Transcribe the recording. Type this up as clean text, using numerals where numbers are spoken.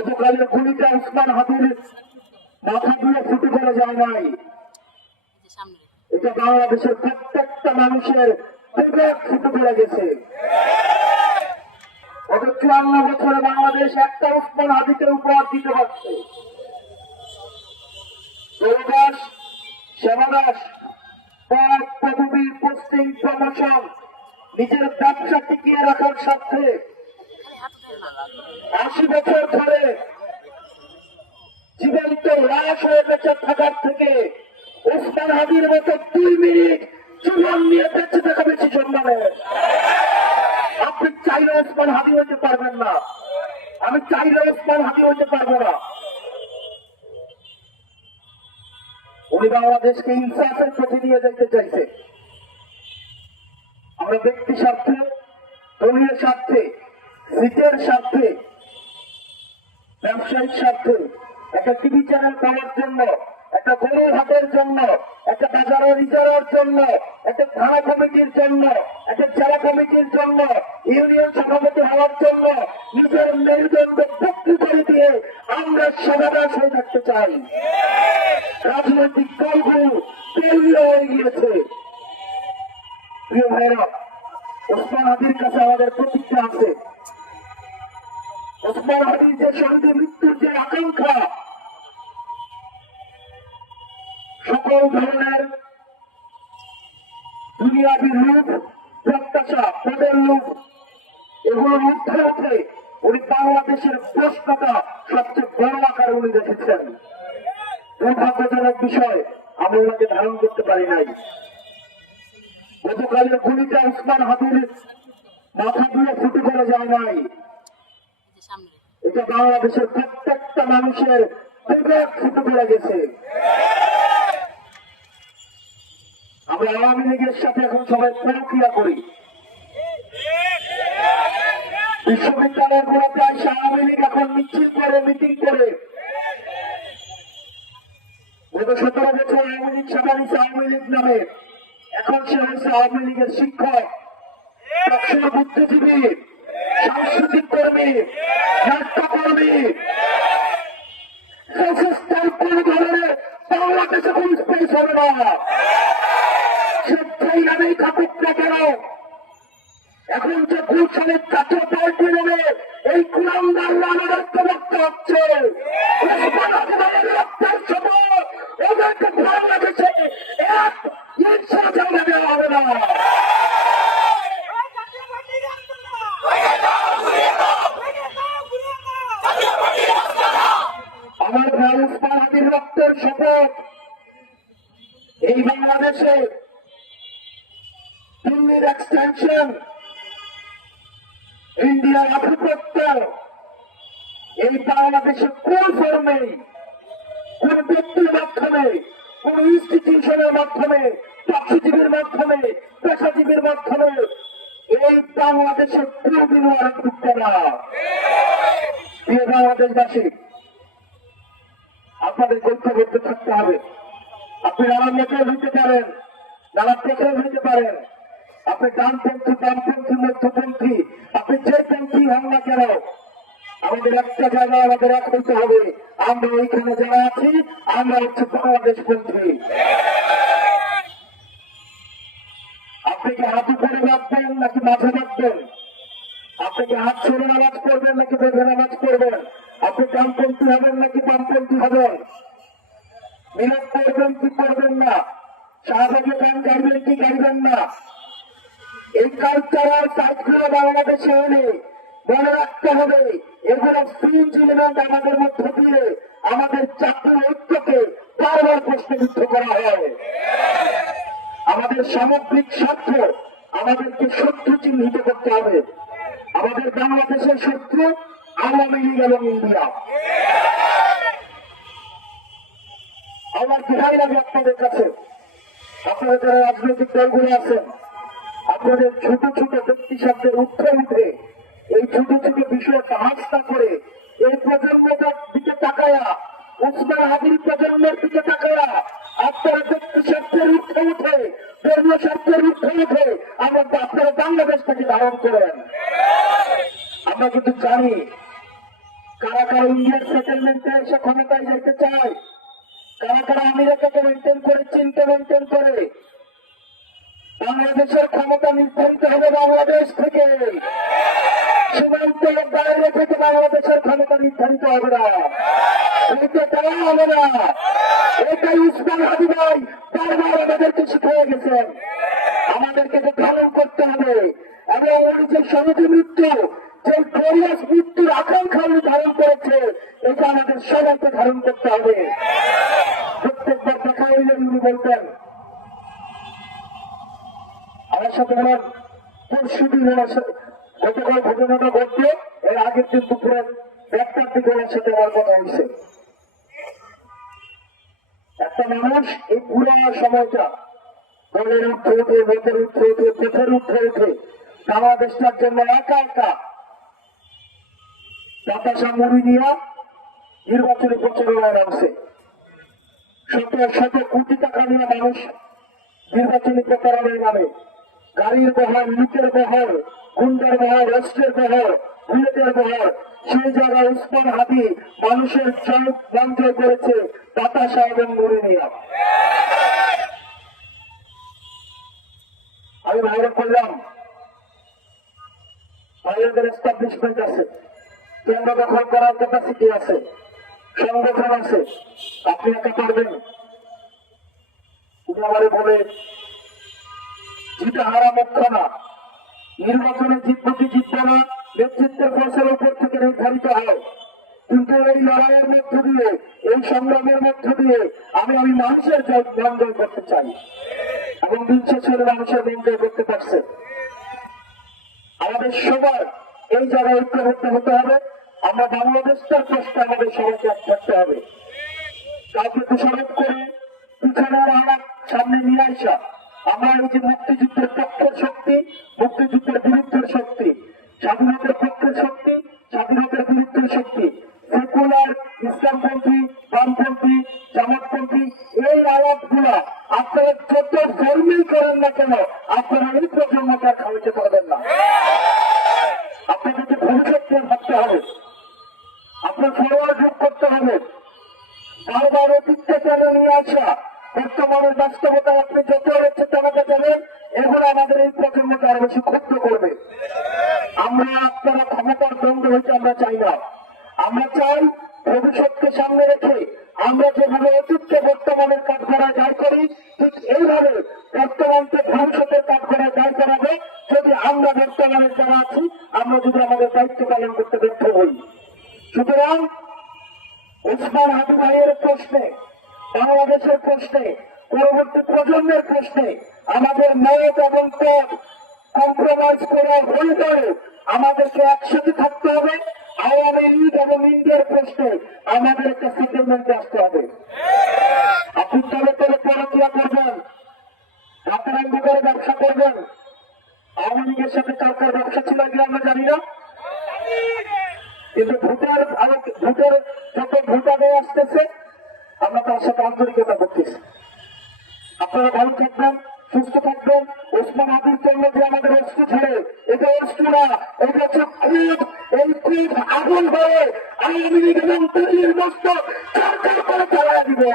গতকালের গুলিতে ওসমান হাদির মাথা দিয়ে ফুটে করে যায় নাই। এটা বাংলাদেশের প্রত্যেকটা মানুষের বিবেক ফুটে পড়ে গেছে। গত 54 বছরে বাংলাদেশ একটা ওসমান হাদিকে উপহার দিতে পারছে। দেবদাস, সেবাদাস, পদ, পদবী, পোস্টিং, প্রমোশন, নিজের ব্যবসা টিকিয়ে রাখার স্বার্থে 80 বছর ধরে জীবন্ত লাশ হয়ে বেঁচে থাকার থেকে ওসমান হাদির মতো 2 মিনিট জীবন নিয়ে বেঁচে থাকা বেশি সম্মানের। আপনি চাইলে ওসমান হাদি হইতে পারবেন না, আমি চাইলে ওসমান হাদি হইতে পারবো না। উনি বাংলাদেশকে ইনসাফের পথে নিয়ে যেতে চাইছে। আমরা ব্যক্তি স্বার্থে, দলীয় স্বার্থে, সিটের স্বার্থে, ব্যবসায়িক স্বার্থে, একটা টিভি চ্যানেল পাওয়ার জন্য, একটা গরুর হাটের জন্য, একটা বাজারের ইজারার জন্য, একটা থানা কমিটির জন্য, একটা জেলা কমিটির জন্য, ইউনিয়ন সভাপতি হওয়ার জন্য নিজের মেরুদণ্ড বিক্রি করে দিয়ে আমরা সমাবেশ হয়ে থাকতে চাই। রাজনৈতিক দলগুলো তৈরি হয়ে গিয়েছে। প্রিয় ভাইরা, ওসমান হাদির কাছে আমাদের প্রতিজ্ঞা আছে। ওসমান হাদির যে শহীদের মৃত্যুর যে আকাঙ্ক্ষা, সকল ধরনের দুনিয়াবী লোভ, প্রত্যাশা, পদের লোভ, এগুলোর ঊর্ধ্বে উঠে উনি বাংলাদেশের প্রশ্নটা সবচেয়ে বড় আকারে উনি রেখেছেন। দুর্ভাগ্যজনক বিষয়, আমি ওনাকে ধারণ করতে পারি নাই। গতকালের গুলিতে ওসমান হাদির মাথা দিয়ে ফুটে করে যায় নাই। এটা বাংলাদেশের প্রত্যেকটা মানুষের বিবেক ফুটে পড়ে গেছে। আমরা আওয়ামী লীগের সাথে এখন সবাই প্রক্রিয়া করি। বিশ্ববিদ্যালয়ের গুলোতে এসে আওয়ামী লীগ এখন মিছিল করে, মিটিং করে। গত 17 বছর আওয়ামী লীগ সেবা নিচ্ছে আওয়ামী লীগ নামে, এখন সে হয়েছে আওয়ামী লীগের শিক্ষক, অক্ষর বুদ্ধিজীবী, সাংস্কৃতিক কর্মী, নাট্যকর্মী। কোন ধরনের বাংলাদেশে কোন স্পেস হবে না, সে যেই নামেই থাকুক না কেন। এখন যে গুলশানের জাতীয় পার্টি নেবে এই কুলাঙ্গার রাজত্ব রক্ত হচ্ছে, রক্তের সময় ওদেরকে বাংলাদেশে এক ইচ্ছা জায়গা দেওয়া হবে না। আমার ভাই ওসমান হাদির রক্তের শপথ, এই বাংলাদেশে দিল্লির এক্সটেনশন, ইন্ডিয়ার আধিপত্য এই বাংলাদেশে কোন ফর্মে, কোন ব্যক্তির মাধ্যমে, কোন ইনস্টিটিউশনের মাধ্যমে, চাকরিজীবীর মাধ্যমে, পেশাজীবীর মাধ্যমে এই বাংলাদেশে কোনদিন আর ঢুকবে না। প্রিয় বাংলাদেশবাসী, আপনাদের ঐক্য করতে থাকতে হবে। আপনি নানা নেতার হইতে পারেন, নানা পেশার হইতে পারেন, আপনি ডানপন্থী, বামপন্থী, মধ্যপন্থী, আপনি যে পন্থী হন না কেন, আমাদের একটা জায়গায় আমাদের এক হইতে হবে। আমরা ওইখানে যারা আছি আমরা হচ্ছে বাংলাদেশ পন্থী। আপনি কি হাত উপরে রাখবেন নাকি মাঝে রাখবেন? আপনি কি হাত ছেড়ে নামাজ পড়বেন নাকি বেঁধে নামাজ পড়বেন? আপনি ডানপন্থী হবেন নাকি বামপন্থী হবেন? মিলাদ করবেন কি করবেন না? শাহবাগে গান গাইবেন কি গাইবেন না? এই কালচারাল সাইটগুলো বাংলাদেশে এনে মনে রাখতে হবে, এগুলো ফ্রিঞ্জ এলিমেন্ট আমাদের মধ্য দিয়ে আমাদের জাতীয় ঐক্যকে বারবার প্রশ্নবিদ্ধ করা হয়। আমাদের সামগ্রিক স্বার্থ আমাদেরকে শত্রু চিহ্নিত করতে হবে। আমাদের বাংলাদেশের শত্রু আওয়ামী লীগ এবং ইন্ডিয়া। আমার দোহাই লাগে আপনাদের কাছে, আপনারা যারা রাজনৈতিক দলগুলো আছেন, আপনাদের ছোট ছোট ব্যক্তি স্বার্থের ঊর্ধ্বে উঠে এই ছোট ছোট বিষয়টা হাস্তা করে এই প্রজন্মটার দিকে তাকায়া, ওসমান হাদির প্রজন্মের দিকে তাকায়া আপনারা ব্যক্তি স্বার্থের ঊর্ধ্বে উঠে, ধর্মীয় স্বার্থের ঊর্ধ্বে উঠে আপনারা বাংলাদেশটাকে ধারণ করেন। আমরা কিন্তু জানি কারা কারা ইন্ডিয়ার সেটেলমেন্টে এসে ক্ষমতায় যেতে চায়, কারা কারা আমেরিকাকে মেনটেন করে, চীনকে মেনটেন করে। বাংলাদেশের ক্ষমতা নির্ধারিত হবে বাংলাদেশ থেকে, সীমান্তের বাইরে থেকে বাংলাদেশের ক্ষমতা নির্ধারিত হবে না, এটা দেওয়া হবে না। এটাই উসমান হাদি ভাই বারবার আমাদেরকে শিখিয়ে গেছেন। আমাদেরকে যে ধারণ করতে হবে এবং ওই যে সমাজে মৃত্যু, যে গ্লোরিয়াস মৃত্যুর আকাঙ্ক্ষা উনি ধারণ করেছে, এটা আমাদের সবাইকে ধারণ করতে হবে। প্রত্যেকবার দেখা হইলে উনি বলতেন, আমার সাথে বলেন পরশুদিন ওনার সাথে গতকাল ঘটনাটা ঘটবে, এর আগের দিন দুপুরে 1টার দিকে ওনার সাথে আমার কথা হয়েছে। একটা মানুষ এই পুরো সময়টা দলের উঠে উঠে, ভোটের উঠে উঠে, পথের উঠে উঠে বাংলাদেশটার জন্য একা একা বাতাসা মুড়ি নিয়ে নির্বাচনী প্রচারণায় নামছে। শত শত কোটি টাকা নিয়ে মানুষ নির্বাচনী প্রচারণায় নামে। গাড়ির বহর, লুটের বহর, গুন্ডার বহর, অস্ত্রের বহর, বুলেটের বহর। সেই জায়গায় উসমান হাদি মানুষের চোখ বন্ধ করেছে বাতাসা এবং মুড়ি নিয়ে। আমি বাইরে করলাম, বাইরেদের এস্টাবলিশমেন্ট আছে, কেন্দ্র দখল করার ক্যাপাসিটি আছে, সংগঠন আছে, আপনি একা পারবেন? তুমি আমারে বলে জিতে হারা মুখ্য না, নির্বাচনে জিতবো কি জিতবো না নেতৃত্বের ফয়সালার উপর থেকে নির্ধারিত হয়। কিন্তু এই লড়াইয়ের মধ্য দিয়ে, এই সংগ্রামের মধ্য দিয়ে আমি মানুষের মন জয় করতে চাই এবং দিন শেষে মানুষের মন জয় করতে পারছে। আমাদের সবার এই জায়গায় ঐক্যবদ্ধ হতে হবে। আমরা বাংলাদেশটার প্রশ্নে আমাদের সবাইকে এক থাকতে হবে। কাউকে দোষারোপ করে পিছনে আমার সামনে নিয়ে আসা, আমরা এই যে মুক্তিযুদ্ধের পক্ষের শক্তি, মুক্তিযুদ্ধের বিরুদ্ধের শক্তি, স্বাধীনতার পক্ষের শক্তি, স্বাধীনতার বিরুদ্ধের শক্তি, সেকুলার, ইসলামপন্থী, বামপন্থী, জামাতপন্থী, এই আলাপগুলা আপনারা যত ধর্মই করেন না কেন, আপনারা এই প্রজন্মকে আর খাওয়াতে পারবেন না। আপনাদেরকে ভবিষ্যৎ নিয়ে ভাবতে হবে, আপনার ফলোয়ার যোগ করতে হবে। বারবার অতীতকে কেন নিয়ে আসা, বর্তমানের বাস্তবতায় আপনি যত হচ্ছে চালাতে যাবেন, এগুলো আমাদের এই প্রজন্মকে আরো বেশি ক্ষুব্ধ করবে। আমরা আপনারা ক্ষমতার দ্বন্দ্ব হইতে আমরা চাই না। আমরা চাই ভবিষ্যৎকে সামনে রেখে আমরা যেভাবে অতীতকে বর্তমানের কাঠগড়ায় দাঁড় করি, ঠিক এইভাবে বর্তমানকে ভবিষ্যতের কাঠগড়ায় দাঁড় করাবে। যদি আমরা বর্তমানের যারা আছি, আমরা যদি আমাদের দায়িত্ব পালন করতে ব্যর্থ হই। সুতরাং উসমান হাদি ভাইয়ের প্রশ্নে, বাংলাদেশের প্রশ্নে, পরবর্তী প্রজন্মের প্রশ্নে আমাদের মত এবং পথ কম্প্রোমাইজ করা হলে আমাদেরকে একসাথে থাকতে হবে। আওয়ামী লীগ এবং ইন্ডিয়ার প্রশ্নে আমাদের একটা সেটেলমেন্টে আসতে হবে। আপনি তলে তলে পড়াশোনা করবেন, রাতারাঙ্গ করে ব্যবসা করবেন। আওয়ামী লীগের সাথে কার কার ব্যবসা ছিল এগুলো আমরা জানি না, কিন্তু ভোটার যত ভোটারে আসতেছে আমরা তার সাথে আন্তরিকতা করতেছি। আপনারা ভালো থাকবেন, সুস্থ থাকবেন। ওসমান হাদির জন্য যে আমাদের অস্ত্র ছেড়ে, এটা অস্ত্র না, এটা হচ্ছে খুব, এই খুব আগুন হয়ে আওয়ামী লীগ এবং দিল্লির মস্ত সরকার করে চালায় দিবে।